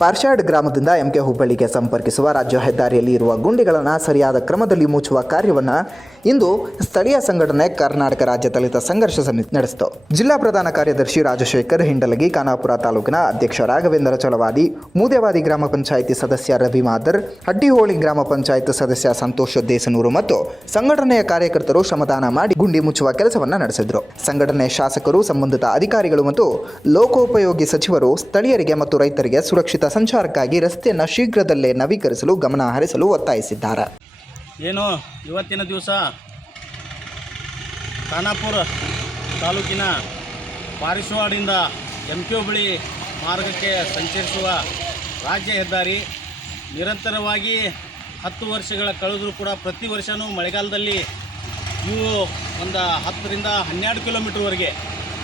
ಪಾರ್ಶಾಡ್ ಗ್ರಾಮದಿಂದ ಎಂಕೆ ಹುಬ್ಬಳ್ಳಿಗೆ ಸಂಪರ್ಕಿಸುವ ರಾಜ್ಯ ಹೆದ್ದಾರಿಯಲ್ಲಿ ಇರುವ ಗುಂಡಿಗಳನ್ನು ಸರಿಯಾದ ಕ್ರಮದಲ್ಲಿ ಮುಚ್ಚುವ ಕಾರ್ಯವನ್ನು ಇಂದು ಸ್ಥಳೀಯ ಸಂಘಟನೆ ಕರ್ನಾಟಕ ರಾಜ್ಯ ದಲಿತ ಸಂಘರ್ಷ ಸಮಿತಿ ನಡೆಸಿತು. ಜಿಲ್ಲಾ ಪ್ರಧಾನ ಕಾರ್ಯದರ್ಶಿ ರಾಜಶೇಖರ್ ಹಿಂಡಲಗಿ, ಖಾನಾಪುರ ತಾಲೂಕಿನ ಅಧ್ಯಕ್ಷ ರಾಘವೇಂದ್ರ ಚಲವಾದಿ, ಮೂದೇವಾದಿ ಗ್ರಾಮ ಪಂಚಾಯಿತಿ ಸದಸ್ಯ ರವಿ ಮಾದರ್, ಹಟ್ಟಿಹೋಳಿ ಗ್ರಾಮ ಪಂಚಾಯತ್ ಸದಸ್ಯ ಸಂತೋಷ ದೇಸನೂರು ಮತ್ತು ಸಂಘಟನೆಯ ಕಾರ್ಯಕರ್ತರು ಶ್ರಮದಾನ ಮಾಡಿ ಗುಂಡಿ ಮುಚ್ಚುವ ಕೆಲಸವನ್ನು ನಡೆಸಿದರು. ಸಂಘಟನೆ ಶಾಸಕರು, ಸಂಬಂಧಿತ ಅಧಿಕಾರಿಗಳು ಮತ್ತು ಲೋಕೋಪಯೋಗಿ ಸಚಿವರು ಸ್ಥಳೀಯರಿಗೆ ಮತ್ತು ರೈತರಿಗೆ ಸುರಕ್ಷಿತ ಸಂಚಾರಕ್ಕಾಗಿ ರಸ್ತೆಯನ್ನು ಶೀಘ್ರದಲ್ಲೇ ನವೀಕರಿಸಲು ಗಮನ ಹರಿಸಲು ಒತ್ತಾಯಿಸಿದ್ದಾರೆ. ಇವತ್ತಿನ ದಿವಸ ಖಾನಾಪುರ ತಾಲೂಕಿನ ಪಾರಿಶಾಡಿಂದ ಎಂಕೆ ಹುಬ್ಬಳ್ಳಿ ಮಾರ್ಗಕ್ಕೆ ಸಂಚರಿಸುವ ರಾಜ್ಯ ಹೆದ್ದಾರಿ ನಿರಂತರವಾಗಿ 10 ವರ್ಷಗಳ ಕಳೆದರೂ ಕೂಡ ಪ್ರತಿ ವರ್ಷವೂ ಮಳೆಗಾಲದಲ್ಲಿ ಇವು ಒಂದು 10ರಿಂದ 12 ಕಿಲೋಮೀಟರ್ವರೆಗೆ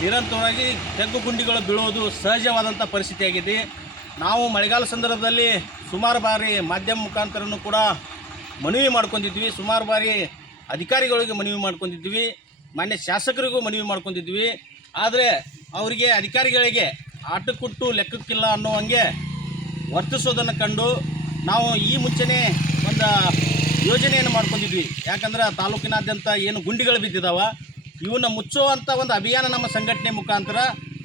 ನಿರಂತರವಾಗಿ ತೆಗ್ಗು ಗುಂಡಿಗಳು ಬೀಳೋದು ಸಹಜವಾದಂಥ ಪರಿಸ್ಥಿತಿಯಾಗಿದೆ. ನಾವು ಮಳೆಗಾಲ ಸಂದರ್ಭದಲ್ಲಿ ಸುಮಾರು ಬಾರಿ ಮಾಧ್ಯಮ ಮುಖಾಂತರನೂ ಕೂಡ ಮನವಿ ಮಾಡ್ಕೊಂಡಿದ್ವಿ, ಸುಮಾರು ಬಾರಿ ಅಧಿಕಾರಿಗಳಿಗೆ ಮನವಿ ಮಾಡ್ಕೊಂಡಿದ್ವಿ, ಮಾನ್ಯ ಶಾಸಕರಿಗೂ ಮನವಿ ಮಾಡ್ಕೊಂಡಿದ್ವಿ. ಆದರೆ ಅವರಿಗೆ ಅಧಿಕಾರಿಗಳಿಗೆ ಆಟಕ್ಕುಟ್ಟು ಲೆಕ್ಕಕ್ಕಿಲ್ಲ ಅನ್ನೋ ಹಂಗೆ ವರ್ತಿಸೋದನ್ನು ಕಂಡು ನಾವು ಈ ಮುಂಚೆನೇ ಒಂದು ಯೋಜನೆಯನ್ನು ಮಾಡ್ಕೊಂಡಿದ್ವಿ. ಯಾಕಂದ್ರೆ ತಾಲೂಕಿನಾದ್ಯಂತ ಏನು ಗುಂಡಿಗಳು ಬಿದ್ದಿದ್ದಾವೆ ಇವನ್ನ ಮುಚ್ಚುವಂಥ ಒಂದು ಅಭಿಯಾನ ನಮ್ಮ ಸಂಘಟನೆ ಮುಖಾಂತರ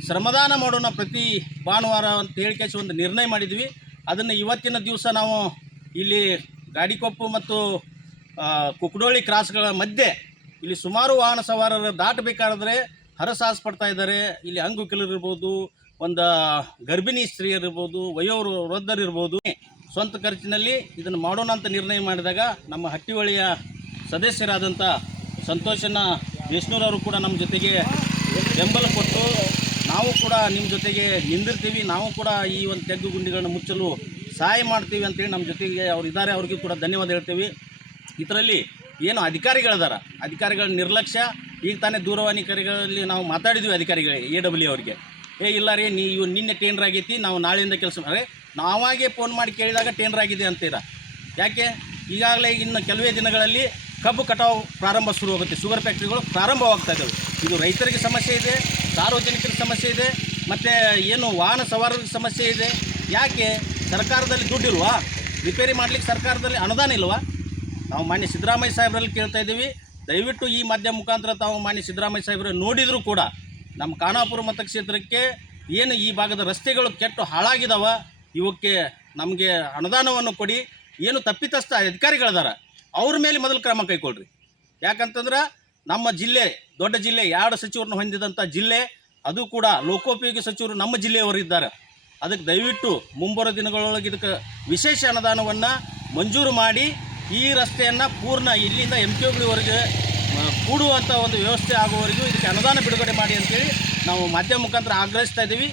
ಶ್ರಮದಾನ ಮಾಡೋಣ ಪ್ರತಿ ಭಾನುವಾರ ಅಂತ ಹೇಳಿಕೆಸಿ ಒಂದು ನಿರ್ಣಯ ಮಾಡಿದ್ವಿ. ಅದನ್ನು ಇವತ್ತಿನ ದಿವಸ ನಾವು ಇಲ್ಲಿ ಗಾಡಿಕೊಪ್ಪು ಮತ್ತು ಕುಕ್ಕಡೋಳಿ ಕ್ರಾಸ್ಗಳ ಮಧ್ಯೆ ಇಲ್ಲಿ ಸುಮಾರು ವಾಹನ ಸವಾರರು ದಾಟಬೇಕಾದ್ರೆ ಹರಸಾಹಸ ಪಡ್ತಾ ಇದ್ದಾರೆ. ಇಲ್ಲಿ ಅಂಗವಿಕಲರಿರ್ಬೋದು, ಒಂದು ಗರ್ಭಿಣಿ ಸ್ತ್ರೀಯರಿರ್ಬೋದು, ವಯೋವೃದ್ಧರಿರ್ಬೋದು. ಸ್ವಂತ ಖರ್ಚಿನಲ್ಲಿ ಇದನ್ನು ಮಾಡೋಣ ಅಂತ ನಿರ್ಣಯ ಮಾಡಿದಾಗ ನಮ್ಮ ಹಟ್ಟಿಹೊಳಿಯ ಸದಸ್ಯರಾದಂಥ ಸಂತೋಷನ ದೇಶನೂರವರು ಕೂಡ ನಮ್ಮ ಜೊತೆಗೆ ಬೆಂಬಲ ಕೊಟ್ಟು ನಾವು ಕೂಡ ನಿಮ್ಮ ಜೊತೆಗೆ ನಿಂದಿರ್ತೀವಿ, ನಾವು ಕೂಡ ಈ ಒಂದು ತೆಗ್ಗು ಗುಂಡಿಗಳನ್ನು ಮುಚ್ಚಲು ಸಹಾಯ ಮಾಡ್ತೀವಿ ಅಂತೇಳಿ ನಮ್ಮ ಜೊತೆಗೆ ಅವ್ರು ಇದ್ದಾರೆ. ಅವ್ರಿಗೂ ಕೂಡ ಧನ್ಯವಾದ ಹೇಳ್ತೀವಿ. ಇದರಲ್ಲಿ ಏನು ಅಧಿಕಾರಿಗಳಿದಾರ, ಅಧಿಕಾರಿಗಳ ನಿರ್ಲಕ್ಷ್ಯ. ಈಗ ತಾನೇ ದೂರವಾಣಿ ಕರೆಗಳಲ್ಲಿ ನಾವು ಮಾತಾಡಿದ್ವಿ ಅಧಿಕಾರಿಗಳಿಗೆ, AW ಅವರಿಗೆ, ಇಲ್ಲ ರೀ ನೀವು ನಿನ್ನೆ ಟೇಂಡ್ರ್ ಆಗೈತಿ, ನಾವು ನಾಳೆಯಿಂದ ಕೆಲಸ ಮಾಡಿ, ನಾವಾಗೇ ಫೋನ್ ಮಾಡಿ ಕೇಳಿದಾಗ ಟೇಂಡ್ರ್ ಆಗಿದೆ ಅಂತೀರ. ಯಾಕೆ? ಈಗಾಗಲೇ ಇನ್ನು ಕೆಲವೇ ದಿನಗಳಲ್ಲಿ ಕಬ್ಬು ಕಟಾವು ಪ್ರಾರಂಭ ಶುರು ಹೋಗುತ್ತೆ, ಶುಗರ್ ಫ್ಯಾಕ್ಟ್ರಿಗಳು ಪ್ರಾರಂಭವಾಗ್ತಾ ಇದ್ದಾವೆ. ಇದು ರೈತರಿಗೆ ಸಮಸ್ಯೆ ಇದೆ, ಸಾರ್ವಜನಿಕರ ಸಮಸ್ಯೆ ಇದೆ, ಮತ್ತು ಏನು ವಾಹನ ಸವಾರರಿಗೆ ಸಮಸ್ಯೆ ಇದೆ. ಯಾಕೆ? ಸರ್ಕಾರದಲ್ಲಿ ದುಡ್ಡಿಲ್ವಾ? ರಿಪೇರಿ ಮಾಡಲಿಕ್ಕೆ ಸರ್ಕಾರದಲ್ಲಿ ಅನುದಾನ ಇಲ್ವಾ? ನಾವು ಮಾನ್ಯ ಸಿದ್ದರಾಮಯ್ಯ ಸಾಹೇಬರಲ್ಲಿ ಕೇಳ್ತಾ ಇದ್ದೀವಿ, ದಯವಿಟ್ಟು ಈ ಮಾಧ್ಯಮ ಮುಖಾಂತರ ತಾವು ಮಾನ್ಯ ಸಿದ್ದರಾಮಯ್ಯ ಸಾಹೇಬರು ನೋಡಿದರೂ ಕೂಡ ನಮ್ಮ ಖಾನಾಪುರ ಮತಕ್ಷೇತ್ರಕ್ಕೆ ಏನು ಈ ಭಾಗದ ರಸ್ತೆಗಳು ಕೆಟ್ಟು ಹಾಳಾಗಿದ್ದಾವೆ, ಇವಕ್ಕೆ ನಮಗೆ ಅನುದಾನವನ್ನು ಕೊಡಿ. ಏನು ತಪ್ಪಿತಸ್ಥ ಅಧಿಕಾರಿಗಳಿದಾರ ಅವ್ರ ಮೇಲೆ ಮೊದಲು ಕ್ರಮ ಕೈಗೊಳ್ಳ್ರಿ. ಯಾಕಂತಂದ್ರೆ ನಮ್ಮ ಜಿಲ್ಲೆ ದೊಡ್ಡ ಜಿಲ್ಲೆ, 2 ಸಚಿವರನ್ನು ಹೊಂದಿದಂಥ ಜಿಲ್ಲೆ, ಅದು ಕೂಡ ಲೋಕೋಪಯೋಗಿ ಸಚಿವರು ನಮ್ಮ ಜಿಲ್ಲೆಯವರಿದ್ದಾರೆ. ಅದಕ್ಕೆ ದಯವಿಟ್ಟು ಮುಂಬರೋ ದಿನಗಳೊಳಗೆ ಇದಕ್ಕೆ ವಿಶೇಷ ಅನುದಾನವನ್ನು ಮಂಜೂರು ಮಾಡಿ ಈ ರಸ್ತೆಯನ್ನು ಪೂರ್ಣ ಇಲ್ಲಿಂದ ಎಂಕೆ ಹುಬ್ಬಳ್ಳಿವರೆಗೆ ಕೂಡುವಂಥ ಒಂದು ವ್ಯವಸ್ಥೆ ಆಗುವವರೆಗೂ ಇದಕ್ಕೆ ಅನುದಾನ ಬಿಡುಗಡೆ ಮಾಡಿ ಅಂತೇಳಿ ನಾವು ಮಾಧ್ಯಮ ಮುಖಾಂತರ ಆಗ್ರಹಿಸ್ತಾ ಇದ್ದೀವಿ.